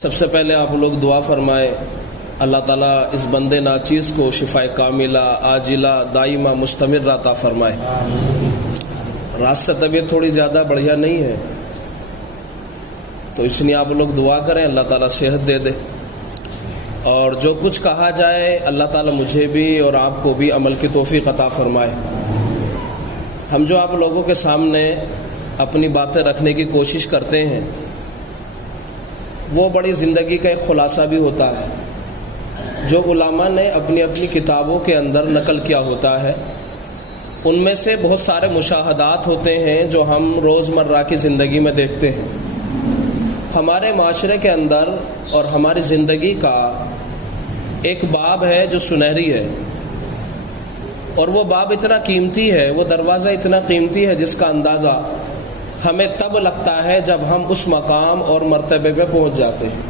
سب سے پہلے آپ لوگ دعا فرمائیں اللہ تعالیٰ اس بندے ناچیز کو شفا کاملہ عاجلہ دائمہ مستمرہ عطا فرمائے۔ رات سے طبیعت تھوڑی زیادہ بڑھیا نہیں ہے تو اس لیے آپ لوگ دعا کریں اللہ تعالیٰ صحت دے دے، اور جو کچھ کہا جائے اللہ تعالیٰ مجھے بھی اور آپ کو بھی عمل کی توفیق عطا فرمائے۔ ہم جو آپ لوگوں کے سامنے اپنی باتیں رکھنے کی کوشش کرتے ہیں وہ بڑی زندگی کا ایک خلاصہ بھی ہوتا ہے جو علماء نے اپنی اپنی کتابوں کے اندر نقل کیا ہوتا ہے۔ ان میں سے بہت سارے مشاہدات ہوتے ہیں جو ہم روزمرہ کی زندگی میں دیکھتے ہیں۔ ہمارے معاشرے کے اندر اور ہماری زندگی کا ایک باب ہے جو سنہری ہے، اور وہ باب اتنا قیمتی ہے، وہ دروازہ اتنا قیمتی ہے جس کا اندازہ ہمیں تب لگتا ہے جب ہم اس مقام اور مرتبے پہ پہنچ جاتے ہیں۔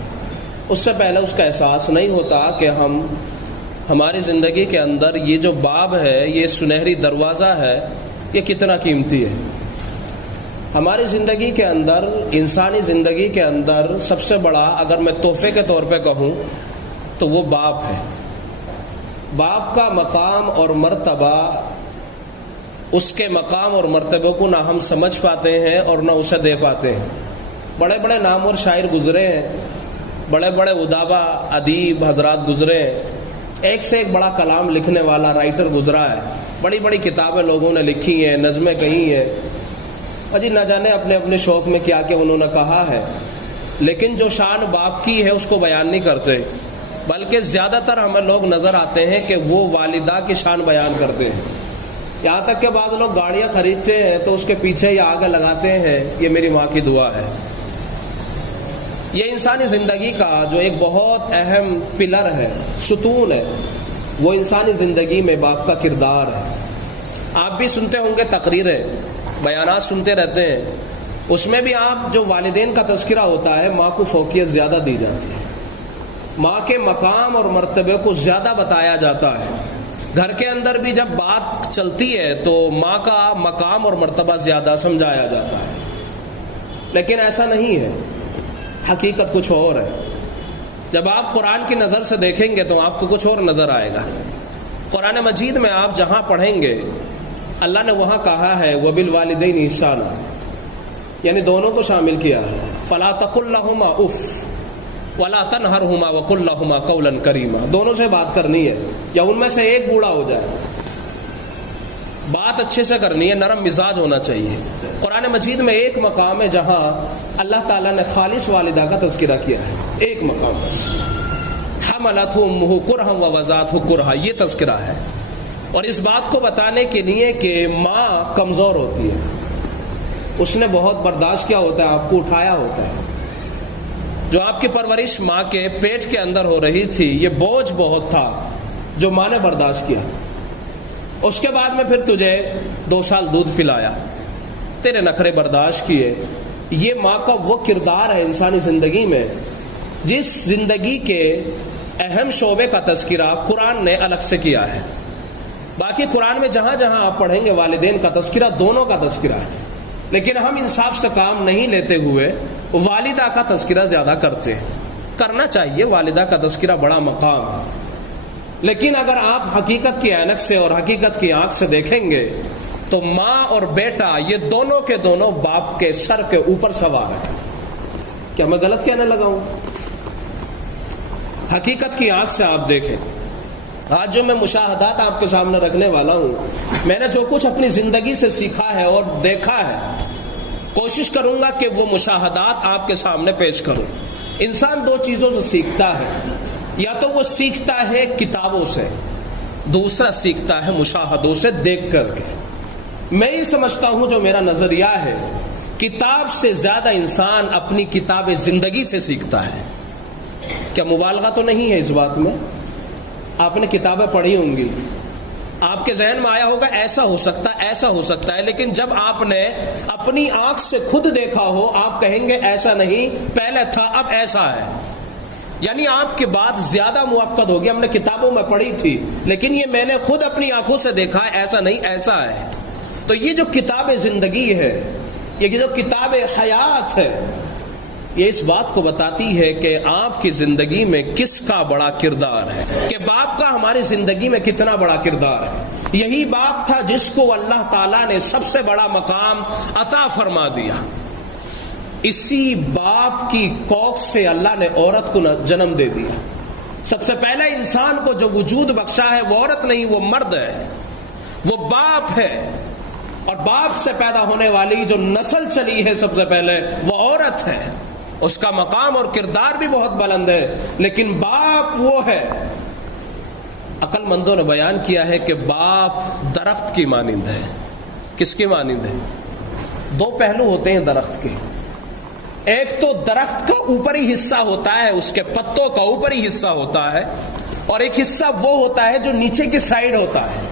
اس سے پہلے اس کا احساس نہیں ہوتا کہ ہماری زندگی کے اندر یہ جو باب ہے، یہ سنہری دروازہ ہے، یہ کتنا قیمتی ہے۔ ہماری زندگی کے اندر، انسانی زندگی کے اندر سب سے بڑا اگر میں تحفے کے طور پہ کہوں تو وہ باپ ہے۔ باپ کا مقام اور مرتبہ، اس کے مقام اور مرتبے کو نہ ہم سمجھ پاتے ہیں اور نہ اسے دے پاتے ہیں۔ بڑے بڑے نامور شاعر گزرے ہیں، بڑے بڑے ادبا ادیب حضرات گزرے ہیں، ایک سے ایک بڑا کلام لکھنے والا رائٹر گزرا ہے، بڑی بڑی کتابیں لوگوں نے لکھی ہیں، نظمیں کہی ہیں، اور جی نہ جانے اپنے اپنے شوق میں کیا کہ انہوں نے کہا ہے، لیکن جو شان باپ کی ہے اس کو بیان نہیں کرتے، بلکہ زیادہ تر ہمیں لوگ نظر آتے ہیں کہ وہ والدہ کی شان بیان کرتے ہیں۔ یہاں تک کہ بعض لوگ گاڑیاں خریدتے ہیں تو اس کے پیچھے یا آگے لگاتے ہیں یہ میری ماں کی دعا ہے۔ یہ انسانی زندگی کا جو ایک بہت اہم پلر ہے، ستون ہے، وہ انسانی زندگی میں باپ کا کردار ہے۔ آپ بھی سنتے ہوں گے تقریریں، بیانات سنتے رہتے ہیں، اس میں بھی آپ جو والدین کا تذکرہ ہوتا ہے ماں کو فوقیت زیادہ دی جاتی ہے، ماں کے مقام اور مرتبے کو زیادہ بتایا جاتا ہے۔ گھر کے اندر بھی جب بات چلتی ہے تو ماں کا مقام اور مرتبہ زیادہ سمجھایا جاتا ہے، لیکن ایسا نہیں ہے، حقیقت کچھ اور ہے۔ جب آپ قرآن کی نظر سے دیکھیں گے تو آپ کو کچھ اور نظر آئے گا۔ قرآن مجید میں آپ جہاں پڑھیں گے اللہ نے وہاں کہا ہے وَبِالْوَالِدَيْنِ إِحْسَانًا، یعنی دونوں کو شامل کیا ہے۔ فَلَا تَقُل لَّهُمَا أُفٍّ وَلَا تَنْهَرْهُمَا وَقُل لَّهُمَا قَوْلًا كَرِيمًا، دونوں سے بات کرنی ہے، یا ان میں سے ایک بوڑھا ہو جائے، بات اچھے سے کرنی ہے، نرم مزاج ہونا چاہیے۔ قرآن مجید میں ایک مقام ہے جہاں اللہ تعالیٰ نے خالص والدہ کا تذکرہ کیا ہے، ایک مقام بس، حملتہ امہ کرہا ووضعتہ کرہا، یہ تذکرہ ہے، اور اس بات کو بتانے کے لیے کہ ماں کمزور ہوتی ہے، اس نے بہت برداشت کیا ہوتا ہے، آپ کو اٹھایا ہوتا ہے، جو آپ کی پرورش ماں کے پیٹ کے اندر ہو رہی تھی یہ بوجھ بہت تھا جو ماں نے برداشت کیا، اس کے بعد میں پھر تجھے 2 سال دودھ پلایا، تیرے نخرے برداشت کیے۔ یہ ماں کا وہ کردار ہے انسانی زندگی میں جس زندگی کے اہم شعبے کا تذکرہ قرآن نے الگ سے کیا ہے۔ باقی قرآن میں جہاں جہاں آپ پڑھیں گے والدین کا تذکرہ، دونوں کا تذکرہ ہے، لیکن ہم انصاف سے کام نہیں لیتے ہوئے والدہ کا تذکرہ زیادہ کرتے ہیں۔ کرنا چاہیے، والدہ کا تذکرہ بڑا مقام ہے، لیکن اگر آپ حقیقت کی عینک سے اور حقیقت کی آنکھ سے دیکھیں گے تو ماں اور بیٹا یہ دونوں کے دونوں باپ کے سر کے اوپر سوار ہیں۔ کیا میں غلط کہنے لگا ہوں؟ حقیقت کی آنکھ سے آپ دیکھیں۔ آج جو میں مشاہدات آپ کے سامنے رکھنے والا ہوں، میں نے جو کچھ اپنی زندگی سے سیکھا ہے اور دیکھا ہے، کوشش کروں گا کہ وہ مشاہدات آپ کے سامنے پیش کروں۔ انسان 2 چیزوں سے سیکھتا ہے، یا تو وہ سیکھتا ہے کتابوں سے، دوسرا سیکھتا ہے مشاہدوں سے دیکھ کر کے۔ میں یہ سمجھتا ہوں، جو میرا نظریہ ہے، کتاب سے زیادہ انسان اپنی کتاب زندگی سے سیکھتا ہے۔ کیا مبالغہ تو نہیں ہے اس بات میں؟ آپ نے کتابیں پڑھی ہوں گی، آپ کے ذہن میں آیا ہوگا ایسا ہو سکتا ہے، ایسا ہو سکتا ہے، لیکن جب آپ نے اپنی آنکھ سے خود دیکھا ہو آپ کہیں گے ایسا نہیں، پہلے تھا اب ایسا ہے۔ یعنی آپ کی بات زیادہ مؤکد ہوگی، ہم نے کتابوں میں پڑھی تھی لیکن یہ میں نے خود اپنی آنکھوں سے دیکھا ہے، ایسا نہیں ایسا ہے۔ تو یہ جو کتاب زندگی ہے، یہ جو کتاب حیات ہے، یہ اس بات کو بتاتی ہے کہ آپ کی زندگی میں کس کا بڑا کردار ہے، کہ باپ کا ہماری زندگی میں کتنا بڑا کردار ہے۔ یہی باپ تھا جس کو اللہ تعالیٰ نے سب سے بڑا مقام عطا فرما دیا۔ اسی باپ کی کوکھ سے اللہ نے عورت کو جنم دے دیا۔ سب سے پہلے انسان کو جو وجود بخشا ہے وہ عورت نہیں، وہ مرد ہے، وہ باپ ہے۔ اور باپ سے پیدا ہونے والی جو نسل چلی ہے سب سے پہلے وہ عورت ہے۔ اس کا مقام اور کردار بھی بہت بلند ہے، لیکن باپ وہ ہے۔ عقل مندوں نے بیان کیا ہے کہ باپ درخت کی مانند ہے۔ کس کی مانند ہے؟ دو پہلو ہوتے ہیں درخت کے۔ ایک تو درخت کا اوپری حصہ ہوتا ہے، اس کے پتوں کا اوپری حصہ ہوتا ہے، اور ایک حصہ وہ ہوتا ہے جو نیچے کی سائیڈ ہوتا ہے۔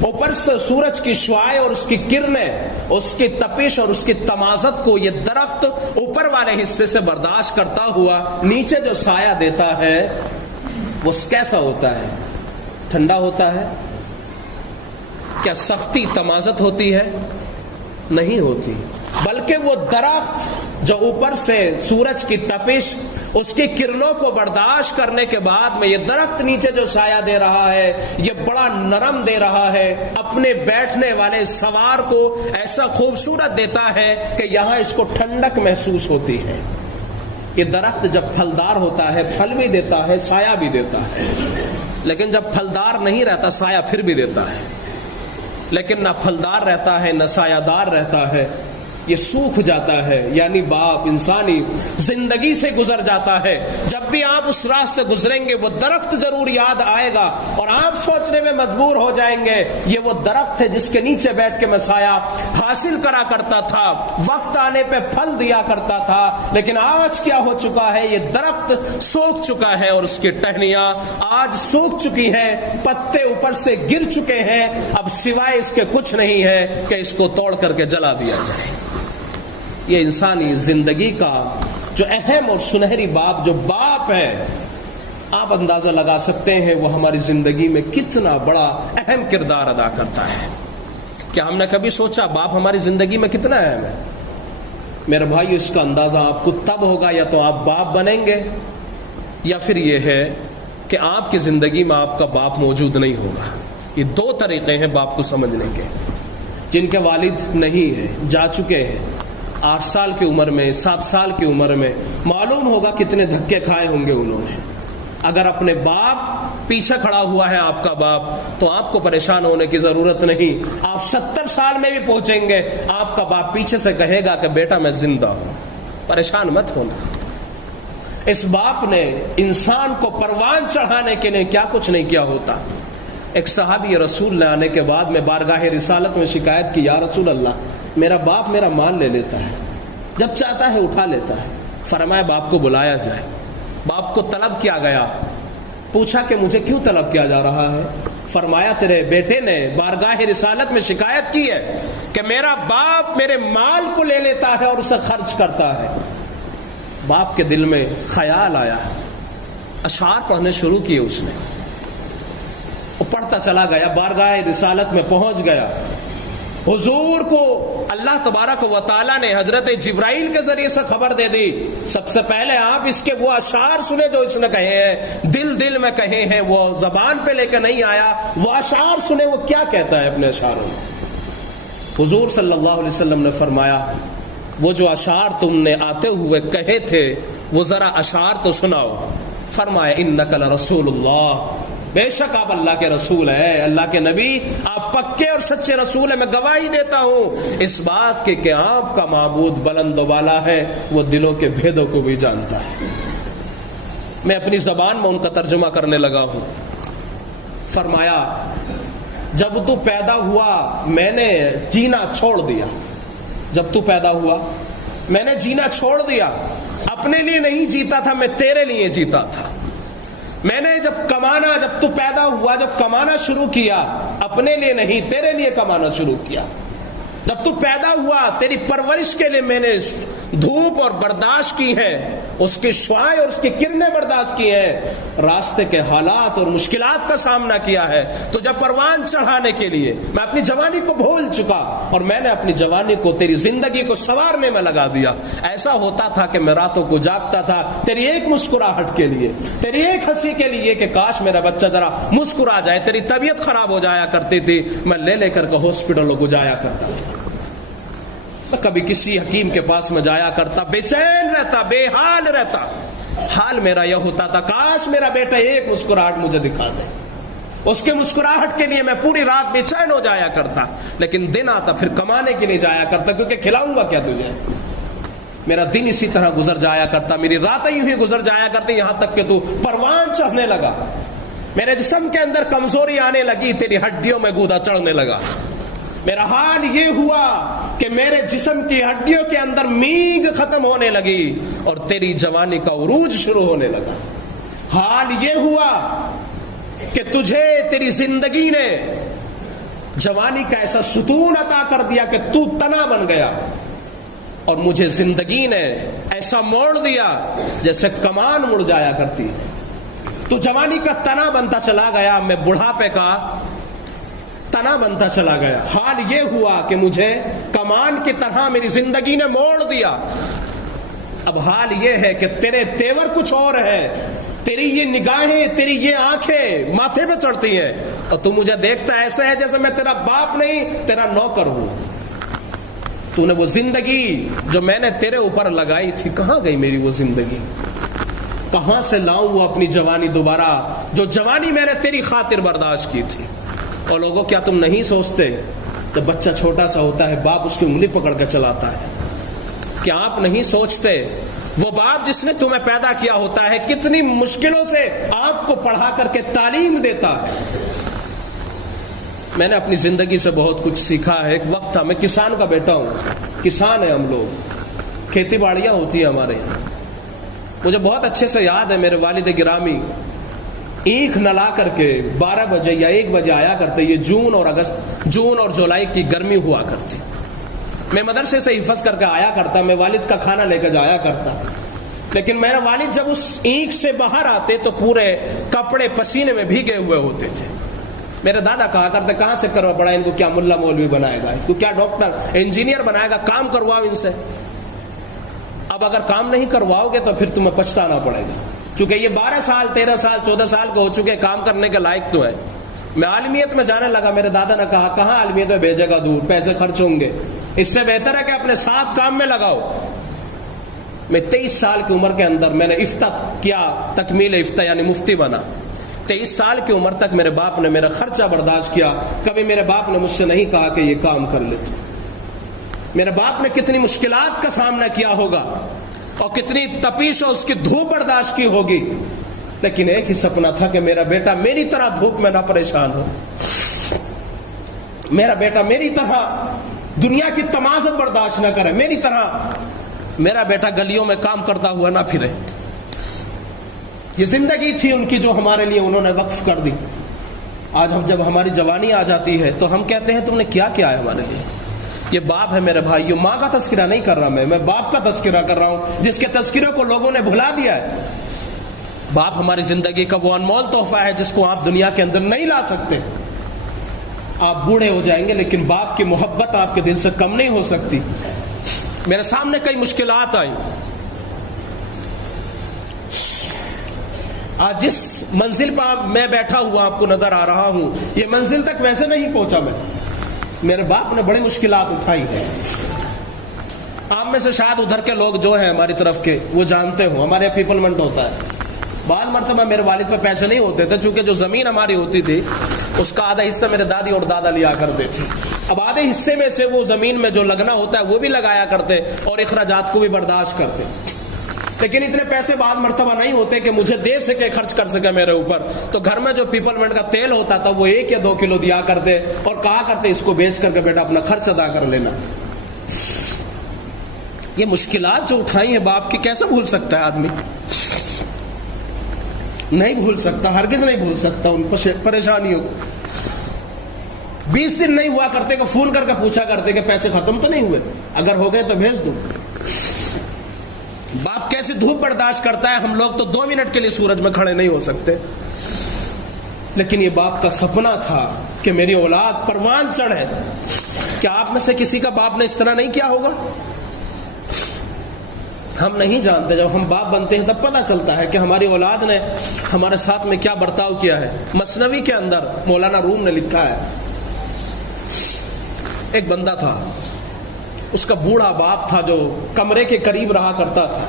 اوپر سے سورج کی شعاعیں اور اس کی کرنیں، اس کی تپش اور اس کی تمازت کو یہ درخت اوپر والے حصے سے برداشت کرتا ہوا نیچے جو سایہ دیتا ہے وہ کیسا ہوتا ہے؟ ٹھنڈا ہوتا ہے؟ کیا سختی تمازت ہوتی ہے؟ نہیں ہوتی، بلکہ وہ درخت جو اوپر سے سورج کی تپش اس کی کرنوں کو برداشت کرنے کے بعد میں یہ درخت نیچے جو سایہ دے رہا ہے یہ بڑا نرم دے رہا ہے، اپنے بیٹھنے والے سوار کو ایسا خوبصورت دیتا ہے کہ یہاں اس کو ٹھنڈک محسوس ہوتی ہے۔ یہ درخت جب پھلدار ہوتا ہے پھل بھی دیتا ہے، سایہ بھی دیتا ہے، لیکن جب پھلدار نہیں رہتا سایہ پھر بھی دیتا ہے، لیکن نہ پھلدار رہتا ہے نہ سایہ دار رہتا ہے، یہ سوکھ جاتا ہے۔ یعنی باپ انسانی زندگی سے گزر جاتا ہے۔ جب بھی آپ اس راہ سے گزریں گے وہ درخت ضرور یاد آئے گا اور آپ سوچنے میں مجبور ہو جائیں گے یہ وہ درخت ہے جس کے نیچے بیٹھ کے میں سایہ حاصل کرا کرتا تھا، وقت آنے پہ پھل دیا کرتا تھا، لیکن آج کیا ہو چکا ہے؟ یہ درخت سوکھ چکا ہے اور اس کی ٹہنیاں آج سوکھ چکی ہیں، پتے اوپر سے گر چکے ہیں، اب سوائے اس کے کچھ نہیں ہے کہ اس کو توڑ کر کے جلا دیا جائے۔ یہ انسانی زندگی کا جو اہم اور سنہری باپ جو باپ ہے، آپ اندازہ لگا سکتے ہیں وہ ہماری زندگی میں کتنا بڑا اہم کردار ادا کرتا ہے۔ کیا ہم نے کبھی سوچا باپ ہماری زندگی میں کتنا اہم ہے؟ میرے بھائی اس کا اندازہ آپ کو تب ہوگا یا تو آپ باپ بنیں گے یا پھر یہ ہے کہ آپ کی زندگی میں آپ کا باپ موجود نہیں ہوگا۔ یہ دو طریقے ہیں باپ کو سمجھنے کے۔ جن کے والد نہیں ہیں، جا چکے ہیں، 8 سال کی عمر میں 7 سال کی عمر میں، معلوم ہوگا کتنے دھکے کھائے ہوں گے انہوں نے۔ اگر اپنے باپ پیچھے کھڑا ہوا ہے آپ کا باپ تو آپ کو پریشان ہونے کی ضرورت نہیں۔ آپ 70 سال میں بھی پہنچیں گے آپ کا باپ پیچھے سے کہے گا کہ بیٹا میں زندہ ہوں، پریشان مت ہونا۔ اس باپ نے انسان کو پروان چڑھانے کے لیے کیا کچھ نہیں کیا ہوتا۔ ایک صحابی رسول نے آنے کے بعد میں بارگاہ رسالت میں شکایت کی، یا رسول اللہ میرا باپ میرا مال لے لیتا ہے، جب چاہتا ہے اٹھا لیتا ہے۔ فرمایا باپ کو بلایا جائے۔ باپ کو طلب کیا گیا، پوچھا کہ مجھے کیوں طلب کیا جا رہا ہے؟ فرمایا تیرے بیٹے نے بارگاہ رسالت میں شکایت کی ہے کہ میرا باپ میرے مال کو لے لیتا ہے اور اسے خرچ کرتا ہے۔ باپ کے دل میں خیال آیا، اشعار پڑھنے شروع کیے اس نے، وہ پڑھتا چلا گیا، بارگاہ رسالت میں پہنچ گیا۔ حضور کو اللہ تبارک و تعالیٰ نے حضرت جبرائیل کے ذریعے سے خبر دے دی، سب سے پہلے آپ اس کے وہ اشعار سنے جو اس نے کہے ہیں، دل میں کہے ہیں، وہ زبان پہ لے کے نہیں آیا، وہ اشعار سنے وہ کیا کہتا ہے اپنے اشعاروں میں۔ حضور صلی اللہ علیہ وسلم نے فرمایا وہ جو اشعار تم نے آتے ہوئے کہے تھے وہ ذرا اشعار تو سناؤ۔ فرمایا انک لرسول اللہ، بے شک آپ اللہ کے رسول ہیں، اللہ کے نبی، آپ پکے اور سچے رسول ہیں۔ میں گواہی دیتا ہوں اس بات کی کہ آپ کا معبود بلند و بالا ہے، وہ دلوں کے بھیدوں کو بھی جانتا ہے۔ میں اپنی زبان میں ان کا ترجمہ کرنے لگا ہوں۔ فرمایا جب تو پیدا ہوا میں نے جینا چھوڑ دیا، جب تو پیدا ہوا میں نے جینا چھوڑ دیا، اپنے لیے نہیں جیتا تھا، میں تیرے لیے جیتا تھا۔ میں نے جب تو پیدا ہوا جب کمانا شروع کیا، اپنے لیے نہیں تیرے لیے کمانا شروع کیا۔ جب تو پیدا ہوا تیری پرورش کے لیے میں نے دھوپ اور برداشت کی ہے، اس کی شعاعیں اور اس کی کرنیں برداشت کی ہیں، راستے کے حالات اور مشکلات کا سامنا کیا ہے، تو جب پروان چڑھانے کے لیے میں اپنی جوانی کو بھول چکا اور میں نے اپنی جوانی کو تیری زندگی کو سنوارنے میں لگا دیا، ایسا ہوتا تھا کہ میں راتوں کو جاگتا تھا تیری ایک مسکراہٹ کے لیے، تیری ایک ہنسی کے لیے کہ کاش میرا بچہ ذرا مسکرا جائے۔ تیری طبیعت خراب ہو جایا کرتی تھی، میں لے کر کے ہاسپٹلوں کو جایا کرتا تھا، میں کبھی کسی حکیم کے پاس میں جایا کرتا، بے چین رہتا، بے حال رہتا۔ حال میرا یہ ہوتا تھا کاش میرا بیٹا ایک مسکراہٹ مجھے دکھا دے، اس کے مسکراہٹ کے لیے میں پوری رات بے چین ہو جایا کرتا، لیکن دن آتا پھر کمانے کے لیے جایا کرتا، کیونکہ کھلاؤں گا کیا تجھے۔ میرا دن اسی طرح گزر جایا کرتا، میری راتیں یوں ہی گزر جایا کرتی، یہاں تک کہ تو پروان چڑھنے لگا، میرے جسم کے اندر کمزوری آنے لگی، تیری ہڈیوں میں گودا چڑھنے لگا۔ میرا حال یہ ہوا کہ میرے جسم کی ہڈیوں کے اندر مینگ ختم ہونے لگی اور تیری جوانی کا عروج شروع ہونے لگا۔ حال یہ ہوا کہ تجھے تیری زندگی نے جوانی کا ایسا ستون عطا کر دیا کہ تو تنا بن گیا، اور مجھے زندگی نے ایسا موڑ دیا جیسے کمان مڑ جایا کرتی۔ تو جوانی کا تنا بنتا چلا گیا، میں بڑھاپے کا تنا بنتا چلا گیا۔ حال یہ ہوا کہ مجھے کمان کی طرح میری زندگی نے موڑ دیا۔ اب حال یہ ہے کہ تیرے تیور کچھ اور ہے، تیری یہ نگاہیں، تیری یہ آنکھیں ماتھے پہ چڑھتی ہیں، اور تو مجھے دیکھتا ایسا ہے جیسے میں تیرا باپ نہیں تیرا نوکر ہوں۔ تو نے وہ زندگی جو میں نے تیرے اوپر لگائی تھی، کہاں گئی میری وہ زندگی؟ کہاں سے لاؤں وہ اپنی جوانی دوبارہ، جو جوانی میں نے تیری خاطر برداشت کی تھی؟ اور لوگوں کیا تم نہیں سوچتے جب بچہ چھوٹا سا ہوتا ہے باپ اس کی انگلی پکڑ کے چلاتا ہے؟ کیا آپ نہیں سوچتے وہ باپ جس نے تمہیں پیدا کیا ہوتا ہے کتنی مشکلوں سے آپ کو پڑھا کر کے تعلیم دیتا ہے؟ میں نے اپنی زندگی سے بہت کچھ سیکھا ہے۔ ایک وقت تھا، میں کسان کا بیٹا ہوں، کسان ہے ہم لوگ، کھیتی باڑیاں ہوتی ہیں ہمارے یہاں۔ مجھے بہت اچھے سے یاد ہے میرے والد گرامی اینکھ نلا کر کے 12 بجے یا 1 بجے آیا کرتے۔ یہ جون اور جولائی کی گرمی ہوا کرتی۔ میں مدرسے سے حفظ کر کے آیا کرتا، میں والد کا کھانا لے کے جایا کرتا، لیکن میرا والد جب اس اینکھ سے باہر آتے تو پورے کپڑے پسینے میں بھیگے ہوئے ہوتے تھے۔ میرے دادا کہا کرتے کہاں چکر میں پڑا، ان کو کیا ملا مولوی بنائے گا، ان کو کیا ڈاکٹر انجینئر بنائے گا، کام کرواؤ ان سے۔ اب اگر کام نہیں کرواؤ گے تو پھر تمہیں پچھتانا پڑے گا، چونکہ یہ 12 سال 13 سال 14 سال کے ہو چکے، کام کرنے کے لائق تو ہے۔ میں عالمیت میں جانے لگا، میرے دادا نے کہا کہاں عالمیت میں بھیجے گا، دور پیسے خرچ ہوں گے، اس سے بہتر ہے کہ اپنے ساتھ کام میں لگاؤ۔ میں 23 سال کی عمر کے اندر میں نے افتاء کیا، تکمیل افتاء یعنی مفتی بنا۔ 23 سال کی عمر تک میرے باپ نے میرا خرچہ برداشت کیا، کبھی میرے باپ نے مجھ سے نہیں کہا کہ یہ کام کر لے۔ میرے باپ نے کتنی مشکلات کا سامنا کیا ہوگا اور کتنی تپیش اور اس کی دھوپ برداشت کی ہوگی، لیکن ایک ہی سپنا تھا کہ میرا بیٹا میری طرح دھوپ میں نہ پریشان ہو، میرا بیٹا میری طرح دنیا کی تمازت برداشت نہ کرے، میری طرح میرا بیٹا گلیوں میں کام کرتا ہوا نہ پھرے۔ یہ زندگی تھی ان کی جو ہمارے لیے انہوں نے وقف کر دی۔ آج ہم جب ہماری جوانی آ جاتی ہے تو ہم کہتے ہیں تم نے کیا کیا ہے ہمارے لیے۔ یہ باپ ہے میرے بھائیو، ماں کا تذکرہ نہیں کر رہا میں باپ کا تذکرہ کر رہا ہوں، جس کے تذکرے کو لوگوں نے بھلا دیا ہے۔ باپ ہماری زندگی کا وہ انمول تحفہ ہے جس کو آپ دنیا کے اندر نہیں لا سکتے۔ آپ بوڑھے ہو جائیں گے لیکن باپ کی محبت آپ کے دل سے کم نہیں ہو سکتی۔ میرے سامنے کئی مشکلات آئیں، آج جس منزل پر میں بیٹھا ہوا آپ کو نظر آ رہا ہوں، یہ منزل تک ویسے نہیں پہنچا میں، میرے باپ نے بڑی مشکلات اٹھائی ہیں۔ آپ میں سے شاید ادھر کے لوگ جو ہیں ہماری طرف کے وہ جانتے ہوں، ہمارے یہاں پیپلمنٹ ہوتا ہے۔ بعض مرتبہ میرے والد پہ پیسے نہیں ہوتے تھے، چونکہ جو زمین ہماری ہوتی تھی اس کا آدھا حصہ میرے دادی اور دادا لیا کرتے تھے۔ اب آدھے حصے میں سے وہ زمین میں جو لگنا ہوتا ہے وہ بھی لگایا کرتے اور اخراجات کو بھی برداشت کرتے، لیکن اتنے پیسے بعض مرتبہ نہیں ہوتے کہ مجھے دے سکے، خرچ کر سکے میرے اوپر۔ تو گھر میں جو پیپلمنٹ کا تیل ہوتا تھا وہ 1 یا 2 کلو دیا کرتے اور کہا کرتے اس کو بیچ کر کے بیٹا اپنا خرچ ادا کر لینا۔ یہ مشکلات جو اٹھائی ہیں باپ کی کیسے بھول سکتا ہے آدمی؟ نہیں بھول سکتا، ہرگز نہیں بھول سکتا ان پریشانیوں کو۔ 20 دن نہیں ہوا کرتے کہ فون کر کے پوچھا کرتے کہ پیسے ختم تو نہیں ہوئے، اگر ہو گئے تو بھیج دو۔ باپ کیسے سی دھوپ برداشت کرتا ہے، ہم لوگ تو 2 منٹ کے لیے سورج میں کھڑے نہیں ہو سکتے۔ لیکن یہ باپ کا سپنا تھا کہ میری اولاد پروان چڑھے۔ کیا آپ میں سے کسی کا باپ نے اس طرح نہیں کیا ہوگا؟ ہم نہیں جانتے، جب ہم باپ بنتے ہیں تب پتہ چلتا ہے کہ ہماری اولاد نے ہمارے ساتھ میں کیا برتاؤ کیا ہے۔ مثنوی کے اندر مولانا روم نے لکھا ہے، ایک بندہ تھا، اس کا بوڑھا باپ تھا جو کمرے کے قریب رہا کرتا تھا۔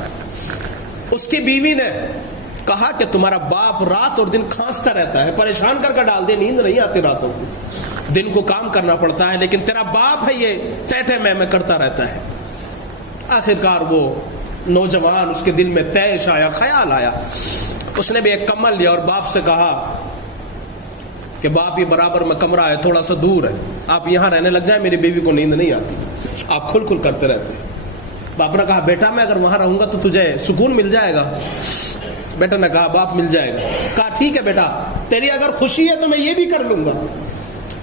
اس کی بیوی نے کہا کہ تمہارا باپ رات اور دن کھانستا رہتا ہے، پریشان کر ڈال دے، نیند نہیں آتی راتوں کو، دن کو کام کرنا پڑتا ہے، لیکن تیرا باپ ہے یہ ٹیٹے میں کرتا رہتا ہے۔ آخرکار وہ نوجوان، اس کے دل میں تیش آیا، خیال آیا، اس نے بھی ایک کمل لیا اور باپ سے کہا کہ باپ یہ برابر میں کمرہ ہے، تھوڑا سا دور ہے، آپ یہاں رہنے لگ جائیں، میری بیوی کو نیند نہیں آتی، آپ کھل کرتے رہتے ہیں۔ باپ نے کہا بیٹا میں اگر وہاں رہوں گا تو تجھے سکون مل جائے گا۔ بیٹا نے کہا باپ مل جائے گا۔ کہا ٹھیک ہے بیٹا، تیری اگر خوشی ہے تو میں یہ بھی کر لوں گا،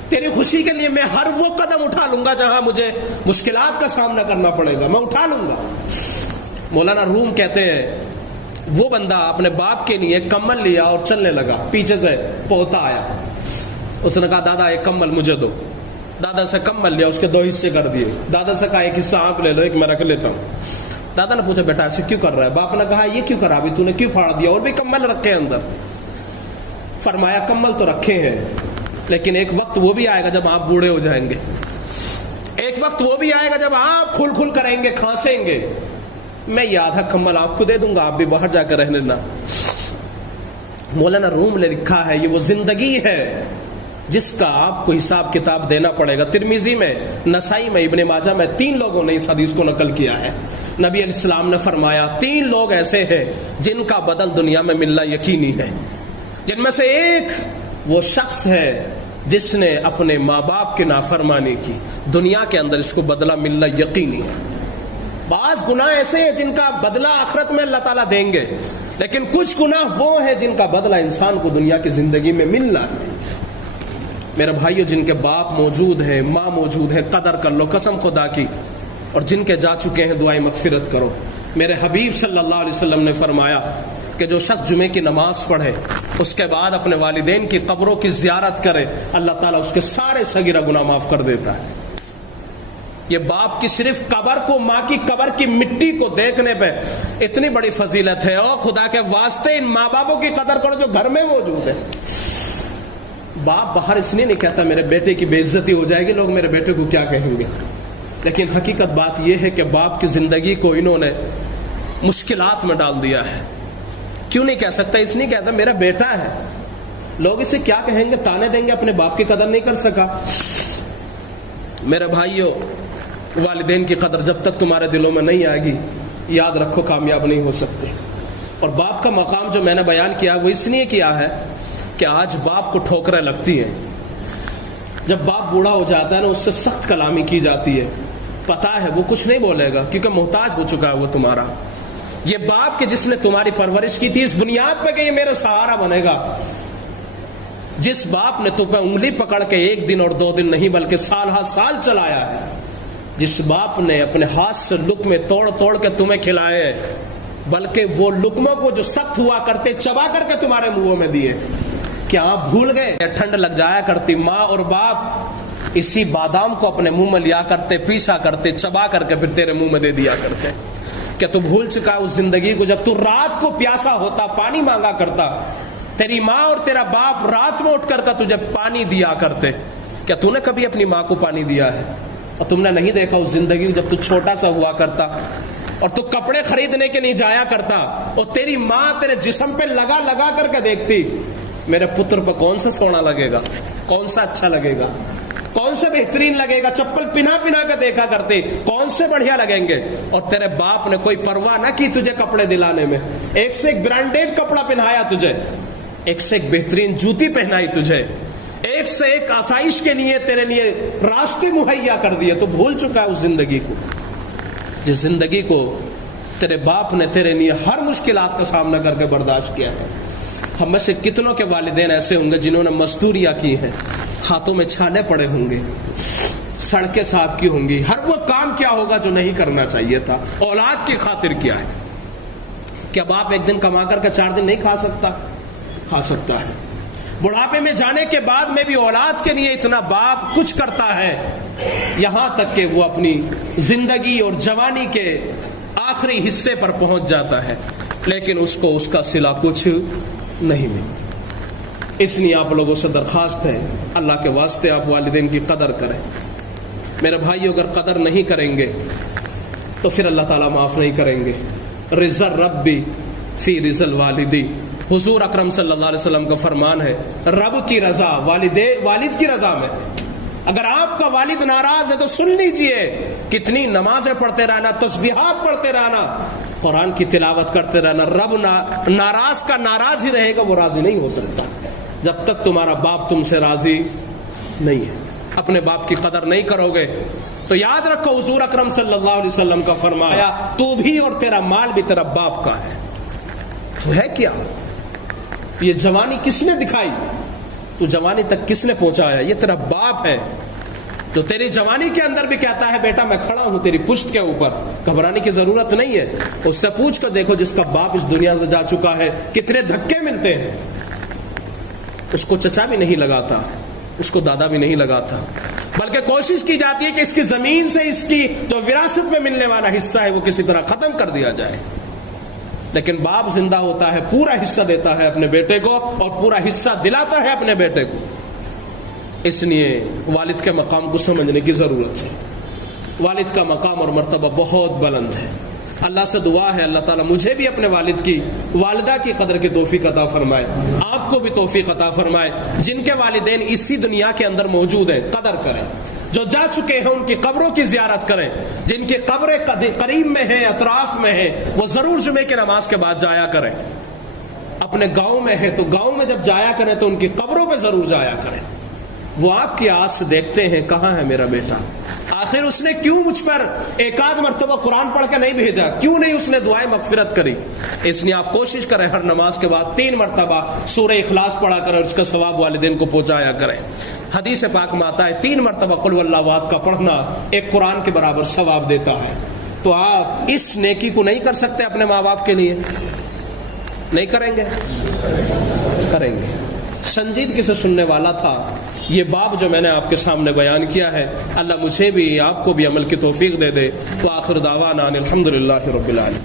تیری خوشی کے لیے میں ہر وہ قدم اٹھا لوں گا جہاں مجھے مشکلات کا سامنا کرنا پڑے گا، میں اٹھا لوں گا۔ مولانا روم کہتے ہیں وہ بندہ اپنے باپ کے لیے کمل لیا اور چلنے لگا، پیچھے سے پوتا آیا، اس نے کہا دادا ایک کمل مجھے دو۔ دادا سے کمل لیا، اس کے 2 حصے کر دیے۔ دادا سے کہا ایک حصہ آپ لے لو، ایک میں رکھ لیتا ہوں۔ دادا نے پوچھا بیٹا ایسے کیوں کر رہا ہے؟ باپ نے کہا یہ کیوں کرا، ابھی تو نے کیوں پھاڑ دیا، اور بھی کمل رکھے اندر۔ فرمایا کمل تو رکھے ہیں، لیکن ایک وقت وہ بھی آئے گا جب آپ بوڑھے ہو جائیں گے، ایک وقت وہ بھی آئے گا جب آپ کھل کریں گے، کھانسیں گے، میں یہ آدھا کمل آپ کو دے دوں گا، آپ بھی باہر جا کر رہنے نا۔ مولانا روم نے لکھا ہے یہ وہ زندگی ہے جس کا آپ کو حساب کتاب دینا پڑے گا۔ ترمذی میں، نسائی میں، ابن ماجہ میں 3 لوگوں نے اس حدیث کو نقل کیا ہے۔ نبی علیہ السلام نے فرمایا 3 لوگ ایسے ہیں جن کا بدل دنیا میں ملنا یقینی ہے، جن میں سے ایک وہ شخص ہے جس نے اپنے ماں باپ کی نافرمانی کی، دنیا کے اندر اس کو بدلہ ملنا یقینی ہے۔ بعض گناہ ایسے ہیں جن کا بدلہ آخرت میں اللہ تعالیٰ دیں گے، لیکن کچھ گناہ وہ ہیں جن کا بدلہ انسان کو دنیا کی زندگی میں ملنا ہے۔ میرے بھائیو، جن کے باپ موجود ہیں، ماں موجود ہے، قدر کر لو قسم خدا کی، اور جن کے جا چکے ہیں دعائیں مغفرت کرو۔ میرے حبیب صلی اللہ علیہ وسلم نے فرمایا کہ جو شخص جمعے کی نماز پڑھے اس کے بعد اپنے والدین کی قبروں کی زیارت کرے، اللہ تعالیٰ اس کے سارے صغیرہ گناہ معاف کر دیتا ہے۔ یہ باپ کی صرف قبر کو، ماں کی قبر کی مٹی کو دیکھنے پہ اتنی بڑی فضیلت ہے۔ اور خدا کے واسطے ان ماں باپوں کی قدر کرو جو گھر میں موجود ہے۔ باپ باہر اس لیے نہیں کہتا میرے بیٹے کی بے عزتی ہو جائے گی، لوگ میرے بیٹے کو کیا کہیں گے، لیکن حقیقت بات یہ ہے کہ باپ کی زندگی کو انہوں نے مشکلات میں ڈال دیا ہے۔ کیوں نہیں کہہ سکتا؟ اس لیے کہتا میرا بیٹا ہے، لوگ اسے کیا کہیں گے، تانے دیں گے، اپنے باپ کی قدر نہیں کر سکا۔ میرے بھائیوں، والدین کی قدر جب تک تمہارے دلوں میں نہیں آئے گی، یاد رکھو کامیاب نہیں ہو سکتے۔ اور باپ کا مقام جو میں نے بیان کیا وہ اس لیے کیا ہے کہ آج باپ کو ٹھوکریں لگتی ہیں۔ جب باپ بوڑھا ہو جاتا ہے نا، اس سے سخت کلامی کی جاتی ہے، پتہ ہے وہ کچھ نہیں بولے گا کیونکہ محتاج ہو چکا ہے وہ تمہارا۔ یہ باپ کے جس نے تمہاری پرورش کی تھی اس بنیاد پہ کہ یہ میرا سہارا بنے گا، جس باپ نے تمہیں انگلی پکڑ کے 1 دن اور 2 دن نہیں بلکہ سال ہا سال چلایا ہے، جس باپ نے اپنے ہاتھ سے لقمے توڑ کے تمہیں کھلائے، بلکہ وہ لقموں کو جو سخت ہوا کرتے چبا کر کے تمہارے منہوں میں دیے، کیا آپ بھول گئے؟ ٹھنڈ لگ جایا کرتی، ماں اور باپ اسی بادام کو اپنے منہ میں لیا کرتے، پیسا کرتے، چبا کر کے پھر تیرے منہ میں دے دیا کرتے۔ کیا تو بھول چکا ہے اس زندگی کو جب تو رات کو پیاسا ہوتا، پانی مانگا کرتا، تیری ماں اور تیرا باپ رات میں اٹھ کر کا تجھے پانی دیا کرتے؟ کیا تو نے کبھی اپنی ماں کو پانی دیا ہے؟ اور تم نے نہیں دیکھا اس زندگی جب تو چھوٹا سا ہوا کرتا اور تو کپڑے خریدنے کے نہیں جایا کرتا اور تیری ماں تیرے جسم پہ لگا کر کے دیکھتی، میرے پتر پہ کون سا سونا لگے گا، کون سا اچھا لگے گا، کون سے بہترین لگے گا، چپل پنا کے دیکھا کرتے کون سے بڑھیا لگیں گے، اور تیرے باپ نے کوئی پرواہ نہ کی تجھے کپڑے دلانے میں، ایک سے ایک برانڈیڈ کپڑا پہنایا تجھے، ایک سے ایک بہترین جوتی پہنائی تجھے، ایک سے ایک آسائش کے لیے تیرے لیے راستے مہیا کر دیے۔ تو بھول چکا ہے اس زندگی کو، جس زندگی کو تیرے باپ نے تیرے لیے ہر مشکلات کا سامنا کر کے برداشت کیا ہے۔ ہم میں سے کتنوں کے والدین ایسے ہوں گے جنہوں نے مزدوریاں کی ہیں، ہاتھوں میں چھالے پڑے ہوں گے، سڑکیں صاف کی ہوں گی، ہر وہ کام کیا ہوگا جو نہیں کرنا چاہیے تھا، اولاد کی خاطر کیا ہے۔ کیا باپ ایک دن کما کر کے 4 دن نہیں کھا سکتا؟ کھا سکتا ہے۔ بڑھاپے میں جانے کے بعد میں بھی اولاد کے لیے اتنا باپ کچھ کرتا ہے، یہاں تک کہ وہ اپنی زندگی اور جوانی کے آخری حصے پر پہنچ جاتا ہے، لیکن اس کو اس کا صلہ کچھ نہیں ملتا۔ اس لیے آپ لوگوں سے درخواست ہے، اللہ کے واسطے آپ والدین کی قدر کریں۔ میرے بھائیو، اگر قدر نہیں کریں گے تو پھر اللہ تعالیٰ معاف نہیں کریں گے۔ رضا ربی فی رضا الوالدی، حضور اکرم صلی اللہ علیہ وسلم کا فرمان ہے، رب کی رضا والد کی رضا میں۔ اگر آپ کا والد ناراض ہے تو سن لیجئے، کتنی نمازیں پڑھتے رہنا، تسبیحات پڑھتے رہنا، قرآن کی تلاوت کرتے رہنا، رب ناراض کا ناراض ہی رہے گا، وہ راضی نہیں ہو سکتا جب تک تمہارا باپ تم سے راضی نہیں ہے۔ اپنے باپ کی قدر نہیں کرو گے تو یاد رکھو، حضور اکرم صلی اللہ علیہ وسلم کا فرمایا، تو بھی اور تیرا مال بھی تیرا باپ کا ہے۔ تو ہے کیا؟ یہ جوانی کس نے دکھائی؟ تو جوانی تک کس نے پہنچایا؟ یہ تیرا باپ ہے، جو تیری جوانی کے اندر بھی کہتا ہے بیٹا میں کھڑا ہوں تیری پشت کے اوپر، گھبرانے کی ضرورت نہیں ہے۔ اس سے پوچھ کر دیکھو، جس کا باپ اس دنیا سے جا چکا ہے کتنے دھکے ملتے ہیں۔ اس کو چچا بھی نہیں لگاتا، اس کو دادا بھی نہیں لگاتا، بلکہ کوشش کی جاتی ہے کہ اس کی زمین سے اس کی جو وراثت میں ملنے والا حصہ ہے وہ کسی طرح ختم کر دیا جائے۔ لیکن باپ زندہ ہوتا ہے، پورا حصہ دیتا ہے اپنے بیٹے کو اور پورا حصہ دلاتا ہے اپنے بیٹے کو۔ اس لیے والد کے مقام کو سمجھنے کی ضرورت ہے۔ والد کا مقام اور مرتبہ بہت بلند ہے۔ اللہ سے دعا ہے اللہ تعالیٰ مجھے بھی اپنے والد کی، والدہ کی قدر کی توفیق عطا فرمائے، آپ کو بھی توفیق عطا فرمائے۔ جن کے والدین اسی دنیا کے اندر موجود ہیں قدر کریں، جو جا چکے ہیں ان کی قبروں کی زیارت کریں، جن کی قبریں قریب میں ہیں، اطراف میں ہیں، وہ ضرور جمعے کی نماز کے بعد جایا کریں۔ اپنے گاؤں میں ہے تو گاؤں میں جب جایا کریں تو ان کی قبروں پہ ضرور جایا کریں۔ وہ آپ کی آس سے دیکھتے ہیں کہاں ہے میرا بیٹا، آخر اس نے کیوں مجھ پر ایک آدھ مرتبہ قرآن پڑھ کے نہیں بھیجا، کیوں نہیں اس نے دعائیں مغفرت کری۔ اس لیے آپ کوشش کریں ہر نماز کے بعد 3 مرتبہ سورہ اخلاص پڑھا کریں اور اس کا ثواب والدین کو پہنچایا کریں۔ حدیث پاک میں آتا ہے 3 مرتبہ قل ہو اللہ احد کا پڑھنا ایک قرآن کے برابر ثواب دیتا ہے۔ تو آپ اس نیکی کو نہیں کر سکتے اپنے ماں باپ کے لیے؟ نہیں کریں گے؟ کریں گے۔ سنجیدگی سے سننے والا تھا یہ باب جو میں نے آپ کے سامنے بیان کیا ہے۔ اللہ مجھے بھی آپ کو بھی عمل کی توفیق دے دے۔ تو آخر دعوانا الحمدللہ رب العالمین۔